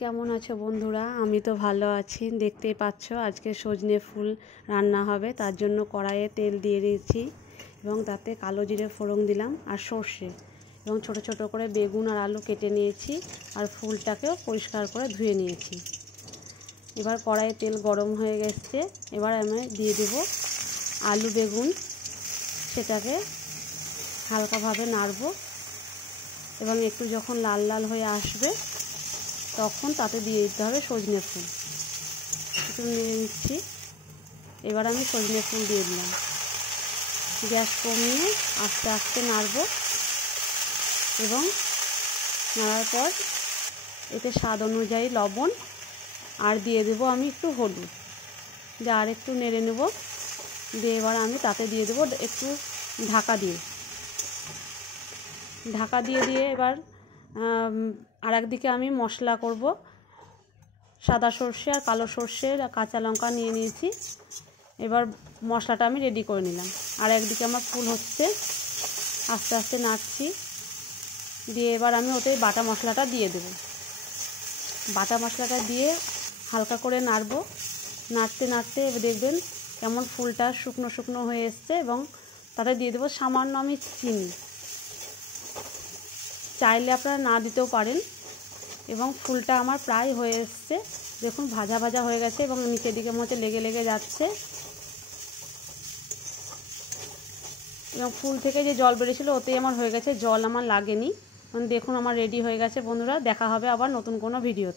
কেমন আছো বন্ধুরা? আমি তো ভালো আছি। দেখতেই পাচ্ছ আজকে সজনে ফুল রান্না হবে, তার জন্য কড়াইয়ে তেল দিয়ে দিয়েছি এবং তাতে কালো জিরে ফোড়ন দিলাম আর সর্ষে, এবং ছোট ছোট করে বেগুন আর আলু কেটে নিয়েছি আর ফুলটাকেও পরিষ্কার করে ধুয়ে নিয়েছি। এবার কড়াইয়ে তেল গরম হয়ে গেছে, এবার আমি দিয়ে দেব আলু বেগুন, সেটাকে হালকাভাবে নাড়ব এবং একটু যখন লাল লাল হয়ে আসবে তখন তাতে দিয়ে দিতে হবে সজনে ফুল। একটু নেড়ে নিচ্ছি। এবার আমি সজনে ফুল দিয়ে দিলাম। গ্যাস কমিয়ে আস্তে আস্তে নাড়ব এবং নাড়ার পর এতে স্বাদ অনুযায়ী লবণ আর দিয়ে দেব আমি একটু হলুদ, দিয়ে আর একটু নেড়ে নেব। দিয়ে এবার আমি তাতে দিয়ে দেবো একটু ঢাকা দিয়ে এবার আর একদিকে আমি মশলা করব। সাদা সর্ষে আর কালো সর্ষে আর কাঁচা লঙ্কা নিয়ে নিয়েছি। এবার মশলাটা আমি রেডি করে নিলাম। আর একদিকে আমার ফুল হচ্ছে, আস্তে আস্তে নাড়ছি। দিয়ে এবার আমি ওতে বাটা মশলাটা দিয়ে দেব। বাটা মশলাটা দিয়ে হালকা করে নাড়বো। নাড়তে নাড়তে দেখবেন কেমন ফুলটা শুকনো শুকনো হয়ে এসছে, এবং তাতে দিয়ে দেবো সামান্য আমি চিনি। চাইলে আপনারা না দিতেও পারেন। এবং ফুলটা আমার প্রায় হয়ে এসছে, দেখুন ভাজা ভাজা হয়ে গেছে এবং নিচের দিকে মধ্যে লেগে লেগে যাচ্ছে, এবং ফুল থেকে যে জল বেরিয়েছিল ওতেই আমার হয়ে গেছে, জল আমার লাগেনি। দেখুন আমার রেডি হয়ে গেছে বন্ধুরা। দেখা হবে আবার নতুন কোনো ভিডিও।